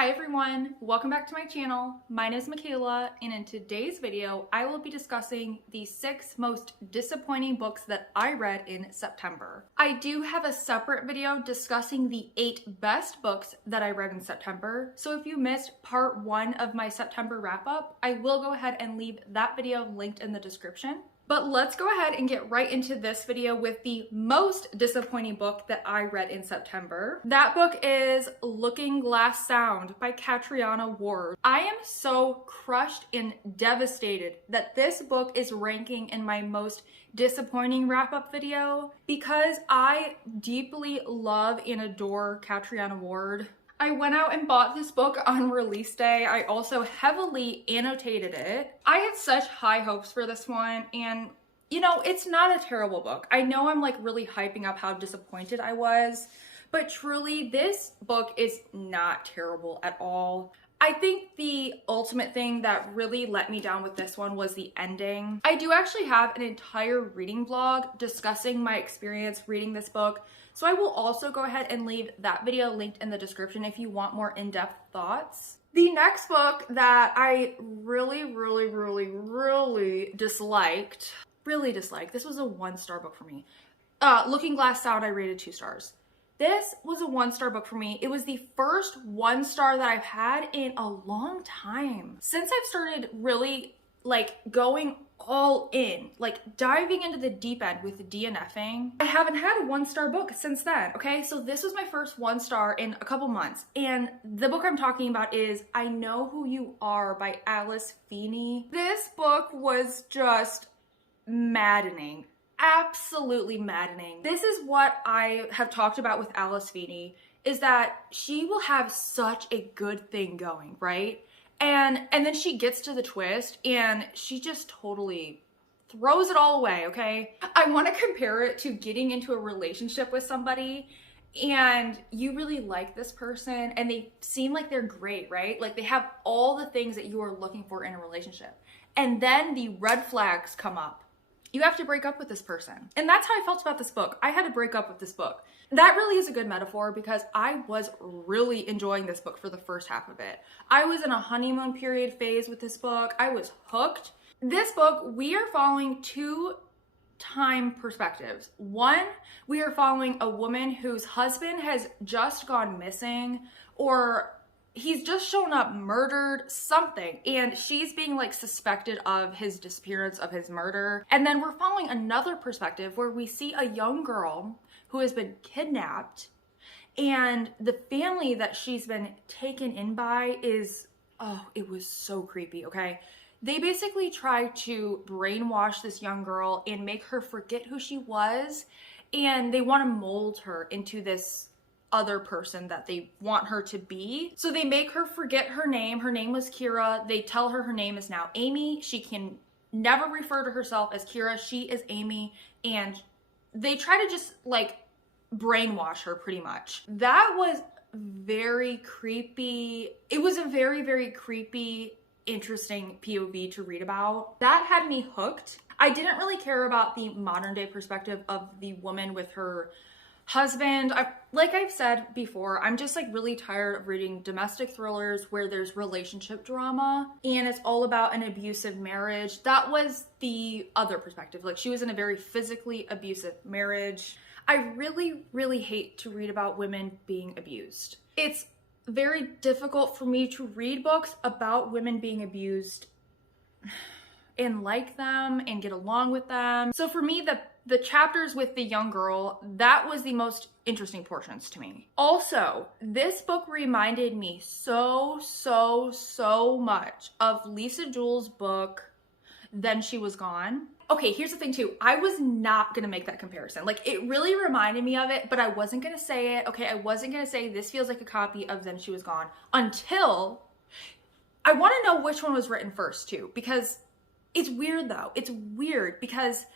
Hi everyone, welcome back to my channel. My name is Michaela, and in today's video, I will be discussing the 6 most disappointing books that I read in September. I do have a separate video discussing the 8 best books that I read in September, so if you missed part 1 of my September wrap-up, I will go ahead and leave that video linked in the description. But let's go ahead and get right into this video with the most disappointing book that I read in September. That book is Looking Glass Sound by Catriona Ward. I am so crushed and devastated that this book is ranking in my most disappointing wrap-up video because I deeply love and adore Catriona Ward. I went out and bought this book on release day. I also heavily annotated it. I had such high hopes for this one, and you know, it's not a terrible book. I know I'm like really hyping up how disappointed I was, but truly this book is not terrible at all. I think the ultimate thing that really let me down with this one was the ending. I do actually have an entire reading vlog discussing my experience reading this book, so I will also go ahead and leave that video linked in the description if you want more in-depth thoughts. The next book that I really disliked, this was a 1-star book for me. Looking Glass Sound, I rated 2 stars. This was a 1-star book for me. It was the first 1-star that I've had in a long time. Since I've started really like going all in, like diving into the deep end with DNFing, I haven't had a 1-star book since then, okay? So this was my first 1-star in a couple months. And the book I'm talking about is I Know Who You Are by Alice Feeney. This book was just maddening. Absolutely maddening. This is what I have talked about with Alice Feeney, is that she will have such a good thing going, right? And then she gets to the twist and she just totally throws it all away, okay? I want to compare it to getting into a relationship with somebody and you really like this person and they seem like they're great, right? Like they have all the things that you are looking for in a relationship. And then the red flags come up. You have to break up with this person. And that's how I felt about this book. I had to break up with this book. That really is a good metaphor because I was really enjoying this book for the first half of it. I was in a honeymoon period phase with this book. I was hooked. This book, we are following 2 time perspectives. One, we are following a woman whose husband has just gone missing, or he's just shown up murdered, something, and she's being like suspected of his disappearance, of his murder. And then we're following another perspective where we see a young girl who has been kidnapped, and the family that she's been taken in by is, oh, it was so creepy, okay? They basically try to brainwash this young girl and make her forget who she was, and they want to mold her into this other person that they want her to be. So they make her forget her name. Her name was Kira. They tell her her name is now Amy. She can never refer to herself as Kira. She is Amy. And they try to just like brainwash her pretty much. That was very creepy. It was a very creepy, interesting POV to read about. That had me hooked. I didn't really care about the modern day perspective of the woman with her husband. Like I've said before, I'm just like really tired of reading domestic thrillers where there's relationship drama and it's all about an abusive marriage. That was the other perspective. Like she was in a very physically abusive marriage. I really hate to read about women being abused. It's very difficult for me to read books about women being abused and like them and get along with them. So for me, the chapters with the young girl, that was the most interesting portions to me. Also, this book reminded me so much of Lisa Jewell's book, Then She Was Gone. Okay, here's the thing too. I was not gonna make that comparison. Like it really reminded me of it, but I wasn't gonna say it. Okay, I wasn't gonna say this feels like a copy of Then She Was Gone until I wanna know which one was written first too, because it's weird though. It's weird because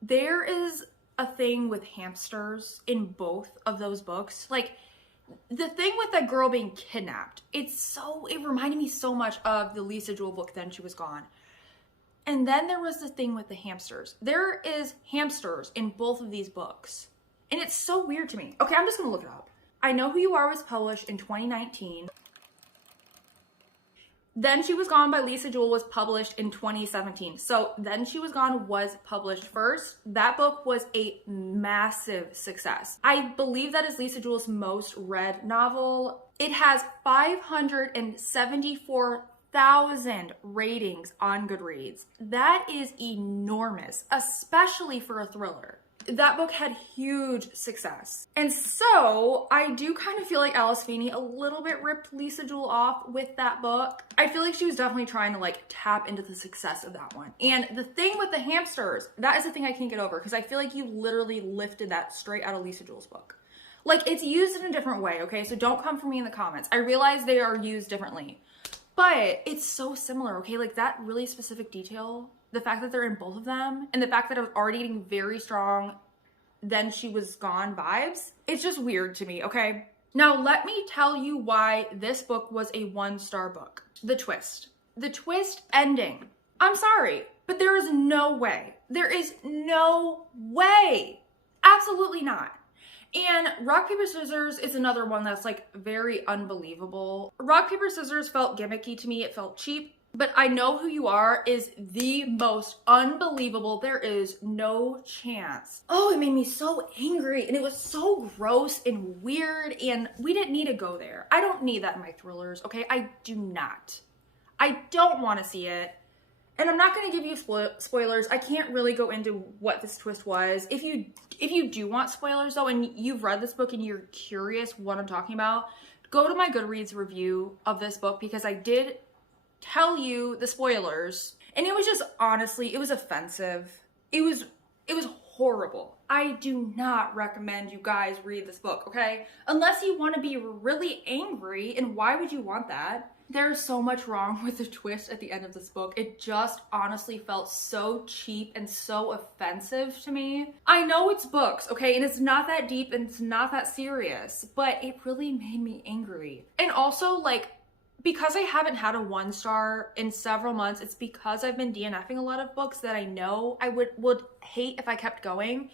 there is a thing with hamsters in both of those books. Like the thing with that girl being kidnapped, it reminded me so much of the Lisa Jewell book, Then She Was Gone. And then there was the thing with the hamsters. There is hamsters in both of these books. And it's so weird to me. Okay, I'm just gonna look it up. I Know Who You Are was published in 2019. Then She Was Gone by Lisa Jewell was published in 2017. So Then She Was Gone was published first. That book was a massive success. I believe that is Lisa Jewell's most read novel. It has 574,000 ratings on Goodreads. That is enormous, especially for a thriller. That book had huge success. And so I do kind of feel like Alice Feeney a little bit ripped Lisa Jewell off with that book. I feel like she was definitely trying to like tap into the success of that one. And the thing with the hamsters, that is the thing I can't get over, because I feel like you literally lifted that straight out of Lisa Jewell's book. Like, it's used in a different way, okay? So don't come for me in the comments. I realize they are used differently, but it's so similar, okay? Like, that really specific detail, the fact that they're in both of them, and the fact that I was already getting very strong Then She Was Gone vibes, it's just weird to me, okay? Now, let me tell you why this book was a 1-star book. The twist. The twist ending. I'm sorry, but there is no way. There is no way. Absolutely not. And Rock, Paper, Scissors is another one that's like very unbelievable. Rock, Paper, Scissors felt gimmicky to me. It felt cheap. But I Know Who You Are is the most unbelievable. There is no chance. Oh, it made me so angry, and it was so gross and weird, and we didn't need to go there. I don't need that in my thrillers, okay? I do not. I don't want to see it. And I'm not going to give you spoilers. I can't really go into what this twist was. If you do want spoilers though, and you've read this book and you're curious what I'm talking about, go to my Goodreads review of this book, because I did tell you the spoilers, and it was just, honestly, it was offensive. It was horrible. I do not recommend you guys read this book, okay? Unless you want to be really angry, and why would you want that? There's so much wrong with the twist at the end of this book. It just honestly felt so cheap and so offensive to me. I know it's books, okay, and it's not that deep and it's not that serious, but it really made me angry. And also, like, because I haven't had a 1-star in several months, it's because I've been DNFing a lot of books that I know I would hate if I kept going.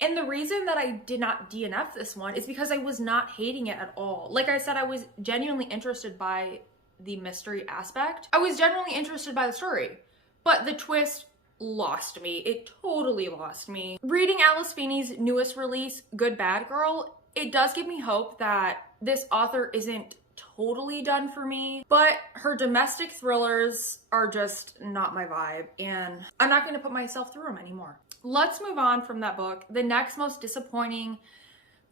And the reason that I did not DNF this one is because I was not hating it at all. Like I said, I was genuinely interested by the mystery aspect. I was genuinely interested by the story, but the twist lost me. It totally lost me. Reading Alice Feeney's newest release, Good Bad Girl, it does give me hope that this author isn't totally done for me, but her domestic thrillers are just not my vibe, and I'm not going to put myself through them anymore. Let's move on from that book. The next most disappointing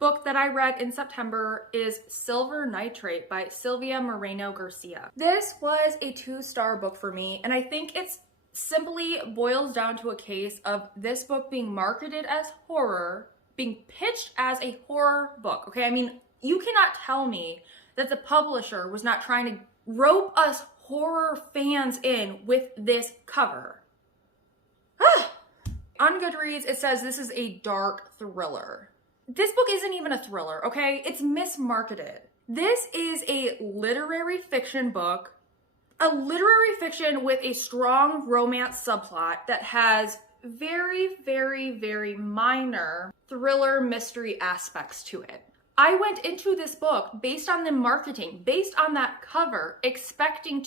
book that I read in September is Silver Nitrate by Silvia Moreno Garcia. This was a 2-star book for me, and I think it's simply boils down to a case of this book being marketed as horror, being pitched as a horror book, okay? I mean, you cannot tell me that the publisher was not trying to rope us horror fans in with this cover. On Goodreads, it says this is a dark thriller. This book isn't even a thriller, okay? It's mismarketed. This is a literary fiction book, a literary fiction with a strong romance subplot that has very, very, very minor thriller mystery aspects to it. I went into this book based on the marketing, based on that cover, expecting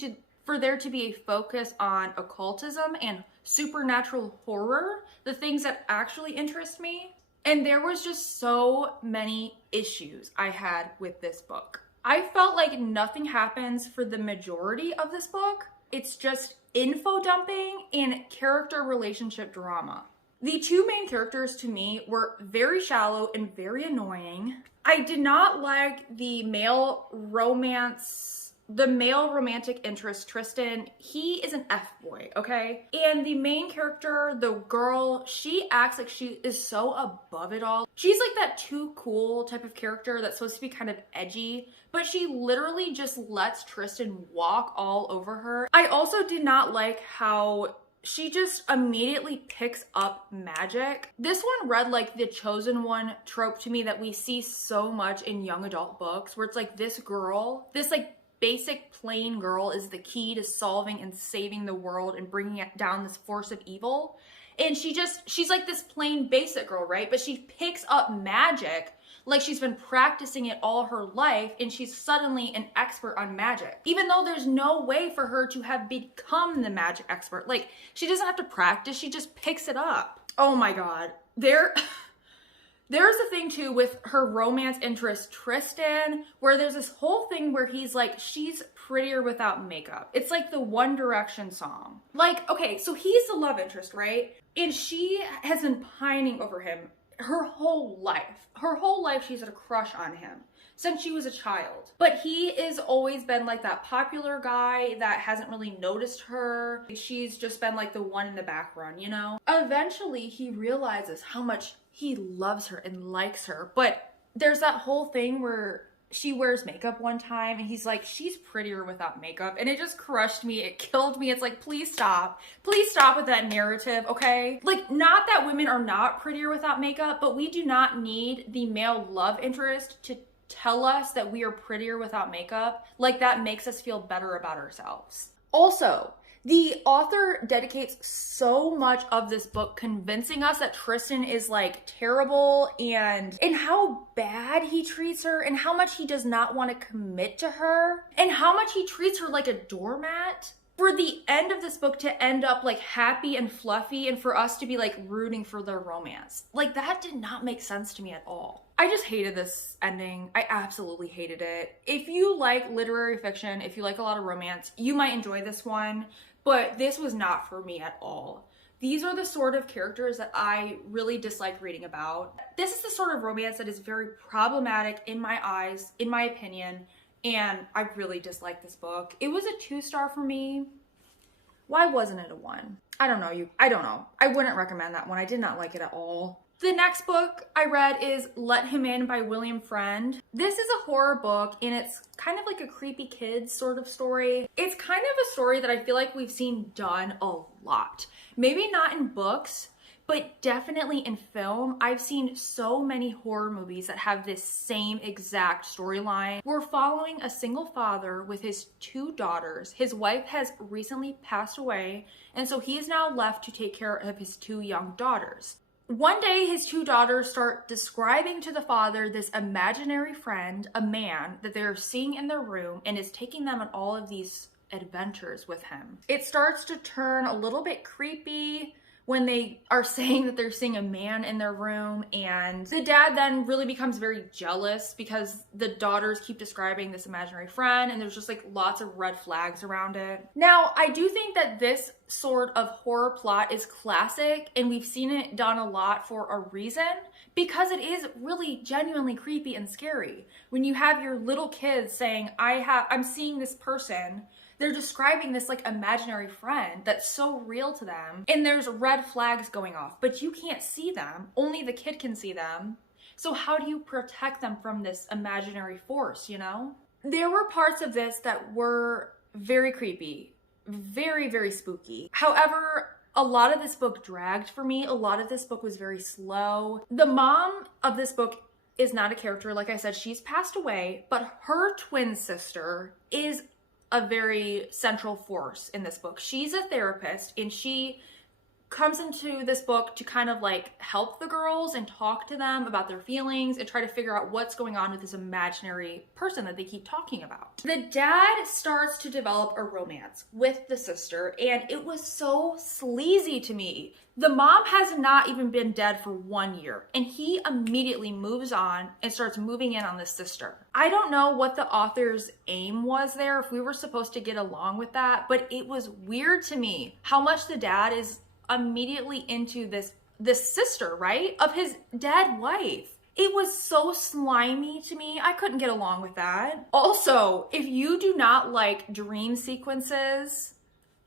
for there to be a focus on occultism and supernatural horror, the things that actually interest me. And there was just so many issues I had with this book. I felt like nothing happens for the majority of this book. It's just info dumping and character relationship drama. The 2 main characters to me were very shallow and very annoying. I did not like the male romantic interest, Tristan. He is an F-boy, okay? And the main character, the girl, she acts like she is so above it all. She's like that too cool type of character that's supposed to be kind of edgy, but she literally just lets Tristan walk all over her. I also did not like how she just immediately picks up magic. This one read like the chosen one trope to me that we see so much in young adult books, where it's like this girl, this like basic plain girl is the key to solving and saving the world and bringing it down this force of evil. And she's like this plain basic girl, right? But she picks up magic like she's been practicing it all her life and she's suddenly an expert on magic, even though there's no way for her to have become the magic expert. Like, she doesn't have to practice, she just picks it up. Oh my god. There's a thing too with her romance interest, Tristan, where there's this whole thing where he's like, she's prettier without makeup. It's like the One Direction song. Like, okay, so he's the love interest, right? And she has been pining over him her whole life. Her whole life she's had a crush on him since she was a child. But he has always been like that popular guy that hasn't really noticed her. She's just been like the one in the background, you know? Eventually he realizes how much he loves her and likes her, but there's that whole thing where she wears makeup one time and he's like, she's prettier without makeup, and it just crushed me. It killed me. It's like, please stop with that narrative, okay? Like, not that women are not prettier without makeup, but we do not need the male love interest to tell us that we are prettier without makeup. Like, that makes us feel better about ourselves. Also, the author dedicates so much of this book convincing us that Tristan is like terrible and how bad he treats her and how much he does not want to commit to her and how much he treats her like a doormat, for the end of this book to end up like happy and fluffy and for us to be like rooting for their romance. Like, that did not make sense to me at all. I just hated this ending. I absolutely hated it. If you like literary fiction, if you like a lot of romance, you might enjoy this one, but this was not for me at all. These are the sort of characters that I really dislike reading about. This is the sort of romance that is very problematic in my eyes, in my opinion, and I really dislike this book. It was a 2-star for me. Why wasn't it a 1? I don't know. I don't know. I wouldn't recommend that one. I did not like it at all. The next book I read is Let Him In by William Friend. This is a horror book and it's kind of like a creepy kids sort of story. It's kind of a story that I feel like we've seen done a lot. Maybe not in books, but definitely in film. I've seen so many horror movies that have this same exact storyline. We're following a single father with his 2 daughters. His wife has recently passed away, and so he is now left to take care of his 2 young daughters. One day, his 2 daughters start describing to the father this imaginary friend, a man, that they're seeing in their room and is taking them on all of these adventures with him. It starts to turn a little bit creepy when they are saying that they're seeing a man in their room, and the dad then really becomes very jealous because the daughters keep describing this imaginary friend, and there's just like lots of red flags around it. Now, I do think that this sort of horror plot is classic, and we've seen it done a lot for a reason, because it is really genuinely creepy and scary. When you have your little kids saying, I'm seeing this person, they're describing this like imaginary friend that's so real to them, and there's red flags going off, but you can't see them. Only the kid can see them. So how do you protect them from this imaginary force, you know? There were parts of this that were very creepy, very, very spooky. However, a lot of this book dragged for me. A lot of this book was very slow. The mom of this book is not a character. Like I said, she's passed away, but her twin sister is a very central force in this book. She's a therapist, and she comes into this book to kind of like help the girls and talk to them about their feelings and try to figure out what's going on with this imaginary person that they keep talking about. The dad starts to develop a romance with the sister, and it was so sleazy to me. The mom has not even been dead for 1 year, and he immediately moves on and starts moving in on this sister. I don't know what the author's aim was there, if we were supposed to get along with that, but it was weird to me how much the dad is immediately into this sister, right, of his dead wife. It was so slimy to me. I couldn't get along with that. Also, if you do not like dream sequences,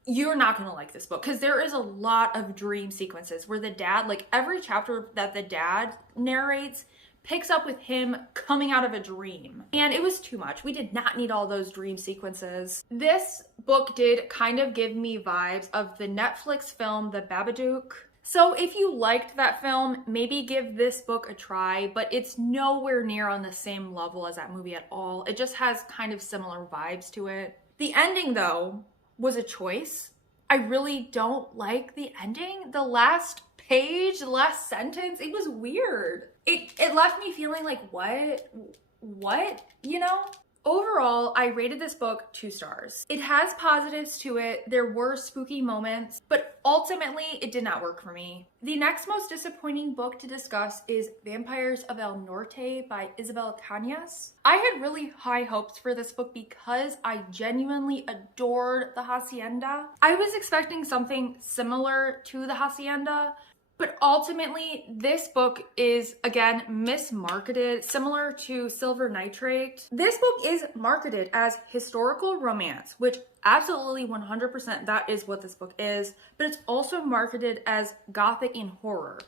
you're not gonna like this book, because there is a lot of dream sequences where the dad, like every chapter that the dad narrates picks up with him coming out of a dream. And it was too much. We did not need all those dream sequences. This book did kind of give me vibes of the Netflix film, The Babadook. So if you liked that film, maybe give this book a try, but it's nowhere near on the same level as that movie at all. It just has kind of similar vibes to it. The ending, though, was a choice. I really don't like the ending. The last page, the last sentence, it was weird. it left me feeling like, what, you know? Overall, I rated this book 2 stars. It has positives to it. There were spooky moments, but ultimately it did not work for me. The next most disappointing book to discuss is Vampires of El Norte by Isabel Cañas. I had really high hopes for this book because I genuinely adored the Hacienda. I was expecting something similar to the Hacienda, but ultimately, this book is, again, mismarketed, similar to Silver Nitrate. This book is marketed as historical romance, which absolutely 100% that is what this book is, but it's also marketed as gothic and horror.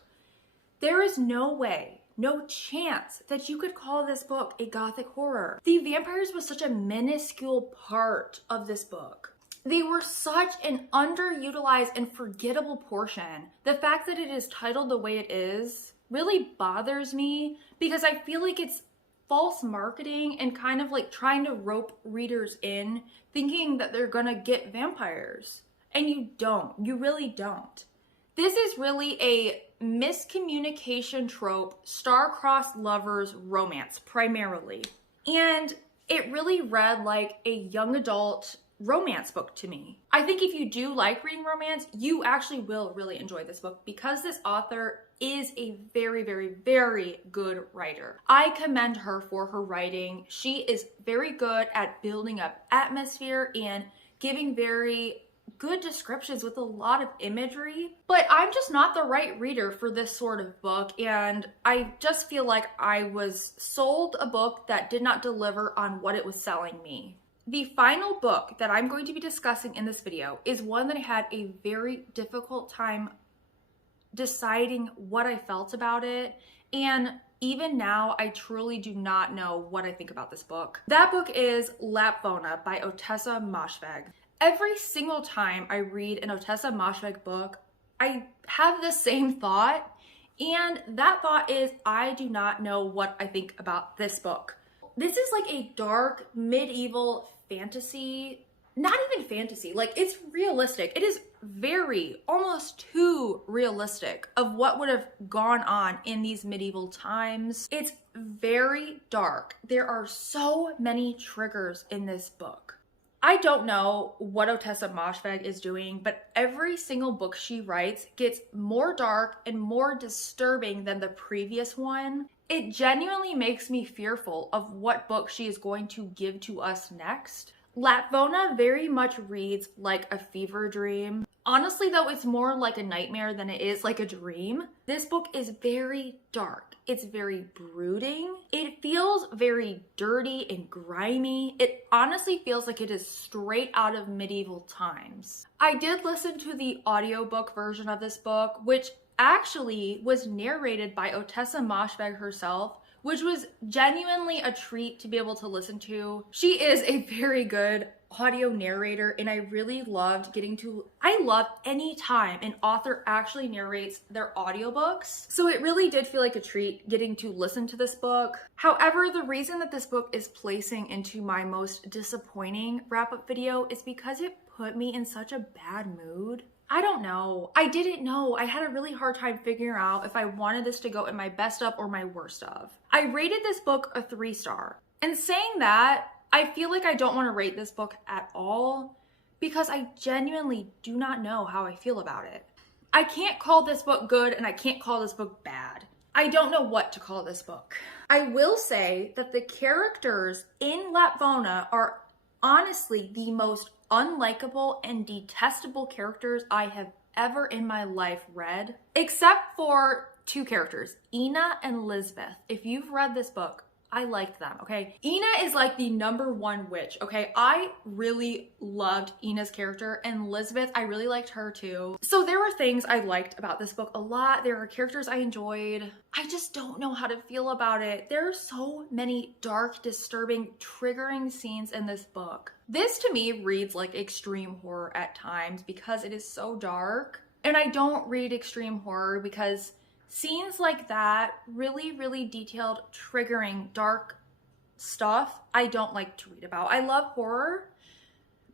There is no way, no chance that you could call this book a gothic horror. The vampires was such a minuscule part of this book. They were such an underutilized and forgettable portion. The fact that it is titled the way it is really bothers me because I feel like it's false marketing and kind of like trying to rope readers in thinking that they're gonna get vampires. And you don't. You really don't. This is really a miscommunication trope, star-crossed lovers romance primarily. And it really read like a young adult romance book to me. I think if you do like reading romance, you actually will really enjoy this book because this author is a very, very, very good writer. I commend her for her writing. She is very good at building up atmosphere and giving very good descriptions with a lot of imagery, but I'm just not the right reader for this sort of book, and I just feel like I was sold a book that did not deliver on what it was selling me. The final book that I'm going to be discussing in this video is one that I had a very difficult time deciding what I felt about it, and even now I truly do not know what I think about this book. That book is 𝚆𝙾𝙽𝙃 by 𝚆𝙃𝚃𝙷. Every single time I read an 𝚆𝙃𝚃𝙷 book, I have the same thought, and that thought is I do not know what I think about this book. This is like a dark medieval fantasy, not even fantasy, like it's realistic. It is very, almost too realistic of what would have gone on in these medieval times. It's very dark. There are so many triggers in this book. I don't know what 𝚆𝙃𝚃𝙷 is doing, but every single book she writes gets more dark and more disturbing than the previous one. It genuinely makes me fearful of what book she is going to give to us next. 𝚆𝙃𝙃 very much reads like a fever dream. Honestly though, it's more like a nightmare than it is like a dream. This book is very dark. It's very brooding. It feels very dirty and grimy. It honestly feels like it is straight out of medieval times. I did listen to the audiobook version of this book, which actually was narrated by 𝚆𝙃𝚃𝙷 herself, which was genuinely a treat to be able to listen to. She is a very good audio narrator, and I really loved I love any time an author actually narrates their audiobooks. So it really did feel like a treat getting to listen to this book. However, the reason that this book is placing into my most disappointing wrap-up video is because it put me in such a bad mood. I don't know. I didn't know. I had a really hard time figuring out if I wanted this to go in my best of or my worst of. I rated this book a 3-star. And saying that, I feel like I don't want to rate this book at all because I genuinely do not know how I feel about it. I can't call this book good and I can't call this book bad. I don't know what to call this book. I will say that the characters in 𝚆𝙃𝙃 are honestly the most unlikable and detestable characters I have ever in my life read, except for 2 characters, Ina and Lisbeth. If you've read this book, I liked them, okay? Ina is like the #1 witch, okay? I really loved Ina's character, and Lisbeth, I really liked her too. So there were things I liked about this book a lot. There are characters I enjoyed. I just don't know how to feel about it. There are so many dark, disturbing, triggering scenes in this book. This to me reads like extreme horror at times because it is so dark. And I don't read extreme horror because scenes like that, really, really detailed, triggering, dark stuff, I don't like to read about. I love horror,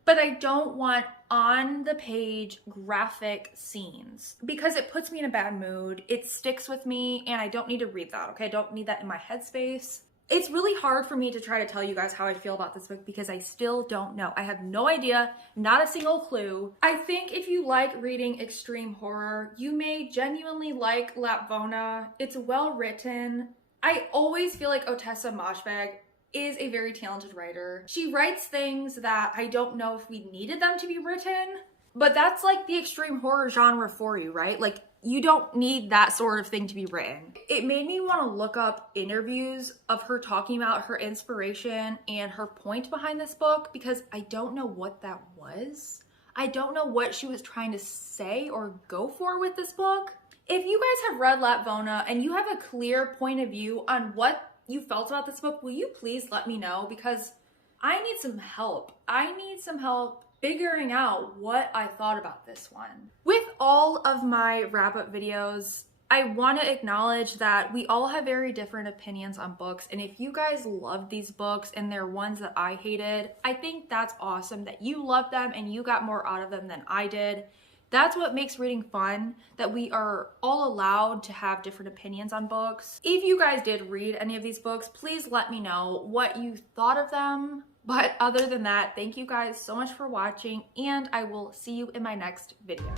but I don't want on the page graphic scenes because it puts me in a bad mood. It sticks with me and I don't need to read that, okay? I don't need that in my headspace. It's really hard for me to try to tell you guys how I feel about this book because I still don't know. I have no idea, not a single clue. I think if you like reading extreme horror, you may genuinely like 𝚲𝙾𝙽𝙽𝙴𝙲𝚃. It's well written. I always feel like 𝚲𝙾𝙽𝙽𝙃 is a very talented writer. She writes things that I don't know if we needed them to be written, but that's like the extreme horror genre for you, right? Like, you don't need that sort of thing to be written. It made me want to look up interviews of her talking about her inspiration and her point behind this book because I don't know what that was. I don't know what she was trying to say or go for with this book. If you guys have read 𝚲𝙾𝙽𝙽𝙃 and you have a clear point of view on what you felt about this book, will you please let me know? Because I need some help. I need some help figuring out what I thought about this one. With all of my wrap-up videos, I want to acknowledge that we all have very different opinions on books, and if you guys loved these books and they're ones that I hated, I think that's awesome that you loved them and you got more out of them than I did. That's what makes reading fun, that we are all allowed to have different opinions on books. If you guys did read any of these books, please let me know what you thought of them. But other than that, thank you guys so much for watching, and I will see you in my next video.